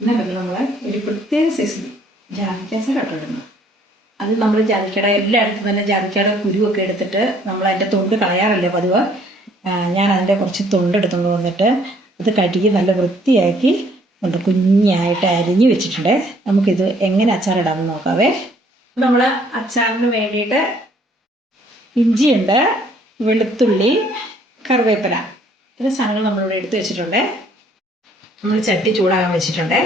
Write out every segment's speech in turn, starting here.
എന്നിട്ട് നമ്മൾ ഒരു പ്രത്യേക സൈസ് ജാതിക്ക ഇട്ടിടുന്നു. അത് നമ്മൾ ജാതിക്കയുടെ എല്ലായിടത്തും തന്നെ ജാതിക്കയുടെ കുരുവൊക്കെ എടുത്തിട്ട് നമ്മൾ അതിൻ്റെ തൊണ്ട് കളയാറില്ല പതിവ്. ഞാൻ അതിൻ്റെ കുറച്ച് തൊണ്ട് എടുത്തുകൊണ്ട് വന്നിട്ട് അത് കഴുകി നല്ല വൃത്തിയാക്കി കൊണ്ട് കുഞ്ഞായിട്ട് അരിഞ്ഞ് വെച്ചിട്ടുണ്ട്. നമുക്കിത് എങ്ങനെ അച്ചാറിടാമെന്ന് നോക്കാവേ. നമ്മൾ അച്ചാറിന് വേണ്ടിയിട്ട് ഇഞ്ചിയുണ്ട്, വെളുത്തുള്ളി, കറിവേപ്പില, ഇത് സാധനങ്ങൾ നമ്മളിവിടെ എടുത്ത് വെച്ചിട്ടുണ്ട്. നമ്മൾ ചട്ടി ചൂടാകാൻ വെച്ചിട്ടുണ്ട്.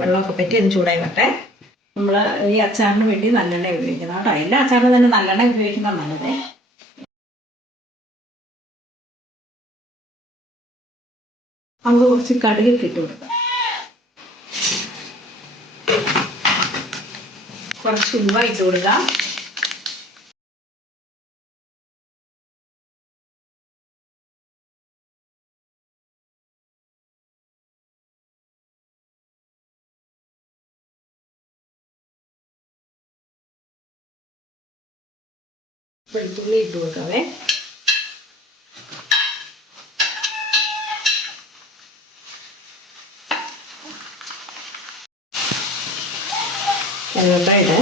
വെള്ളമൊക്കെ പറ്റി ഒന്ന് ചൂടായി വരട്ടെ. നമ്മൾ ഈ അച്ചാറിന് വേണ്ടി നല്ലെണ്ണ ഉപയോഗിക്കുന്നത് കേട്ടോ. എല്ലാ അച്ചാറിനും തന്നെ നല്ലെണ്ണ ഉപയോഗിക്കുന്നത് നല്ലത്. നമുക്ക് കുറച്ച് കടുകൊക്കെ ഇട്ട് കൊടുക്കാം. കുറച്ച് ഉലുവ ഇട്ട് കൊടുക്കാം. വെളുത്തുള്ളി ഇട്ട് കൊടുക്കാവേ. കറിവേപ്പില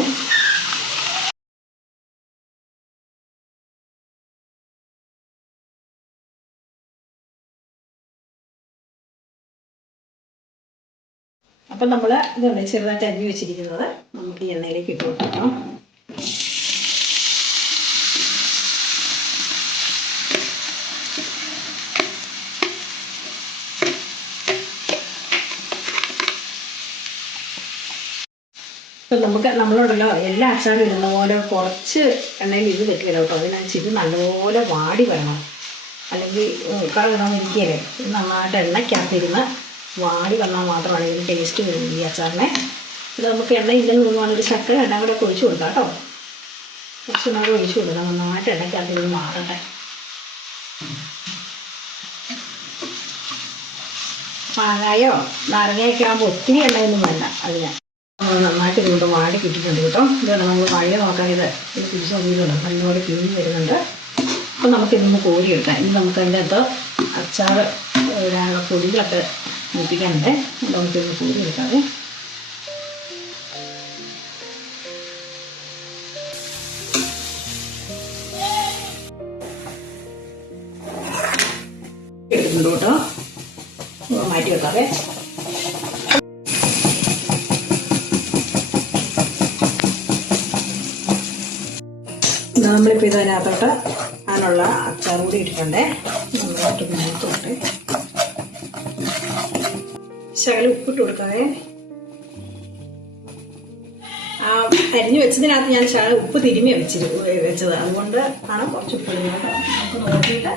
അപ്പം നമ്മൾ ഇതുണ്ട് ചെറുതായിട്ട് അരിഞ്ഞ് വെച്ചിരിക്കുന്നത് നമുക്ക് ഈ എണ്ണയിലേക്ക് ഇട്ട് കൊടുക്കണം. ഇപ്പം നമ്മളുണ്ടല്ലോ എല്ലാ അച്ചാറും ഇടുന്ന പോലെ കുറച്ച് എണ്ണയിൽ ഇത് വെക്കില്ല കേട്ടോ. അതിനനുസരിച്ച് നല്ലപോലെ വാടി വരണം, അല്ലെങ്കിൽ കളറിടാതിരിക്കുകയല്ലേ. ഇത് നന്നായിട്ട് എണ്ണയ്ക്കകത്തിരുന്ന് വാടി വന്നാൽ മാത്രമാണ് ഇതിന് ടേസ്റ്റ് വരുന്നത് ഈ അച്ചാറിനെ. ഇത് നമുക്ക് എണ്ണ ഇല്ലെന്ന് തോന്നുവാണെങ്കിൽ ഒരു ശക്കര എണ്ണ കൂടെ ഒക്കെ ഒഴിച്ച് കൊടുക്കാം കേട്ടോ. കുറച്ച് നേരം ഒഴിച്ച് കൊടുക്കാം, നന്നായിട്ട് എണ്ണയ്ക്കകത്തിരുന്ന് മാറട്ടെ. മാങ്ങായോ നാരങ്ങയൊക്കെ ആകുമ്പോൾ ഒത്തിരി എണ്ണയൊന്നും വേണ്ട. അതിന് നന്നായിട്ട് ഇതുകൊണ്ട് വാടി കിട്ടിയിട്ടുണ്ട് കേട്ടോ. ഇതാണ് നമ്മൾ വഴി നോക്കാൻ ഇത് പിടിച്ച് നോക്കിയിട്ടുണ്ട്, നല്ലപോലെ കിഴിഞ്ഞ് വരുന്നുണ്ട്. അപ്പം നമുക്കിതൊന്ന് കോരിയെടുക്കാം. ഇനി നമുക്ക് അതിൻ്റെ അകത്ത് അച്ചാർ പൊടികളൊക്കെ മുപ്പിക്കാനുണ്ട്. നമുക്കിതൊന്ന് കോരിയെടുക്കാതെ. എടുക്കുന്നുണ്ട് കേട്ടോ, മാറ്റി വെക്കാതെ. നമ്മളിപ്പോൾ ഇതിനകത്തോട്ട് അതിനുള്ള അച്ചാർ കൂടി ഇട്ടിട്ടുണ്ട്. നന്നായിട്ട് മൂത്തോട്ടെ. ശകലം ഉപ്പിട്ട് കൊടുക്കാതെ. അരിഞ്ഞു വെച്ചതിനകത്ത് ഞാൻ ശകലം ഉപ്പ് തിരുമ്മി വെച്ചത്, അതുകൊണ്ട് ആണ് കുറച്ച് ഉപ്പ് ഇടുന്നത്. നമുക്ക് നോക്കിയിട്ട്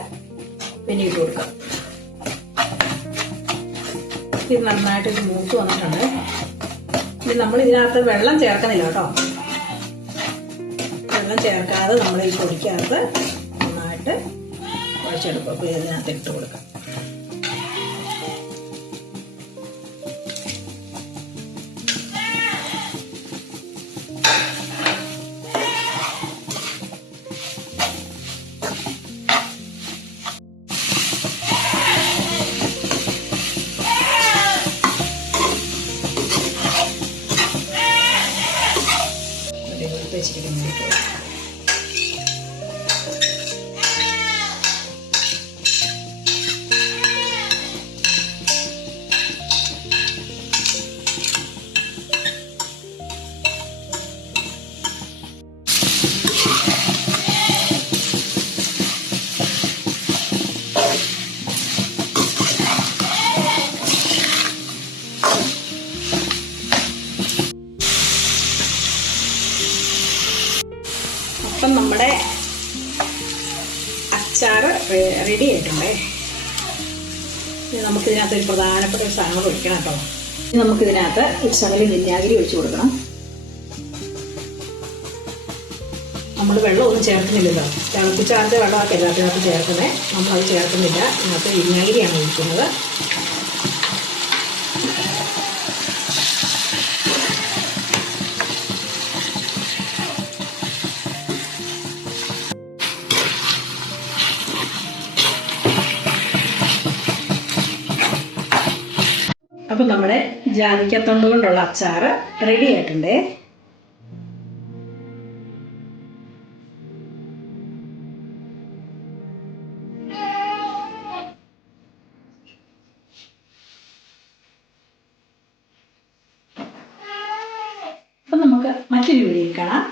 പിന്നെ ഇട്ട് കൊടുക്കാം. ഇത് നന്നായിട്ട് ഇത് മൂത്ത് വന്നിട്ടുണ്ട്. ഇത് നമ്മൾ ഇതിനകത്ത് വെള്ളം ചേർക്കുന്നില്ല കേട്ടോ. വെള്ളം ചേർക്കാതെ നമ്മൾ ഈ പൊടിക്കകത്ത് നന്നായിട്ട് കുഴച്ചെടുക്കും. അപ്പോൾ ഇതിനകത്ത് ഇട്ട് കൊടുക്കാം. വെച്ചിരിക്കുന്നത് അപ്പം നമ്മുടെ അച്ചാർ റെഡി ആയിട്ടുണ്ടേ. നമുക്കിതിനകത്ത് ഒരു പ്രധാനപ്പെട്ട ഒരു സാധനം കൂടെ ഒഴിക്കണം കേട്ടോ. ഇനി നമുക്കിതിനകത്ത് ഒരു ശകലം വിനാഗിരി ഒഴിച്ച് കൊടുക്കണം. നമ്മൾ വെള്ളമൊന്നും ചേർക്കുന്നില്ലല്ലോ, തിളപ്പിച്ചാറിൻ്റെ വെള്ളമൊക്കെ എല്ലാത്തിനകത്ത് ചേർക്കുന്നത്. നമ്മളത് ചേർക്കുന്നില്ല, ഇതിനകത്ത് വിനാഗിരിയാണ് ഒഴിക്കുന്നത്. അപ്പം നമ്മുടെ ജാതിക്കത്തൊണ്ട് കൊണ്ടുള്ള അച്ചാറ് റെഡി ആയിട്ടുണ്ടേ. അപ്പം നമുക്ക് മറ്റൊരു വീഡിയോയിൽ കാണാം.